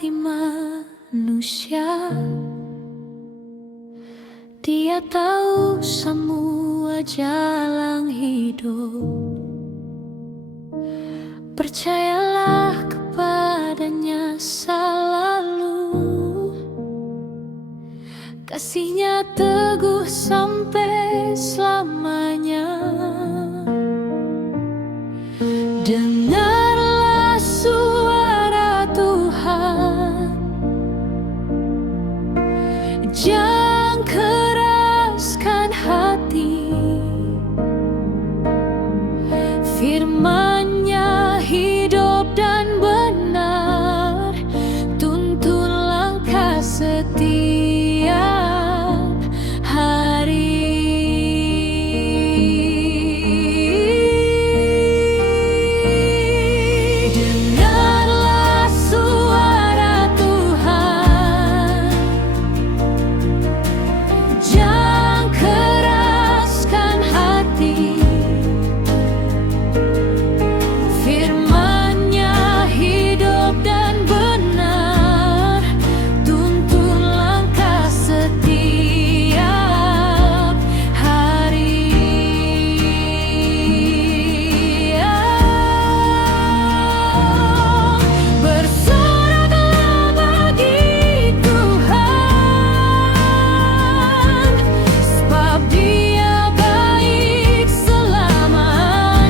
hati manusia. Dia tahu semua jalan hidup. Percayalah kepadanya selalu. Kasihnya teguh sampai selamanya. Dengarlah suara Tuhan, jangan keraskan hati. Firman-Nya hidup dan benar, tuntun langkah setiap hari. Dengarlah suara Tuhan, jangan keraskan hati. Firman-Nya hidup dan benar, tuntun langkah setiap hari. Bersoraklah bagi Tuhan, sebab Dia baik selamanya.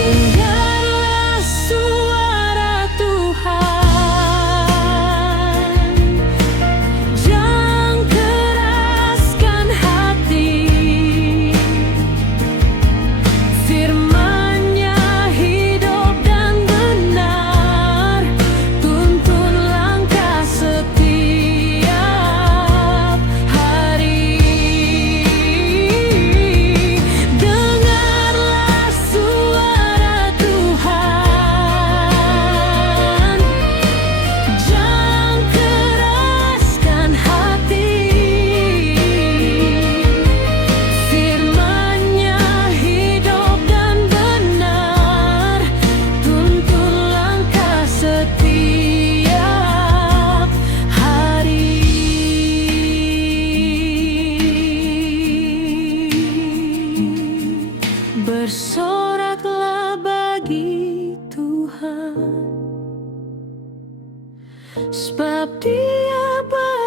Dengarlah suara Tuhan, jangan keraskan hati. Firman-Nya hidup dan benar, tuntun langkah setiap hari. Dengarlah suara Tuhan, jangan keraskan hati. Firman-Nya hidup dan benar, tuntun langkah setiap hari. Bersoraklah bagi Tuhan, sebab Dia baik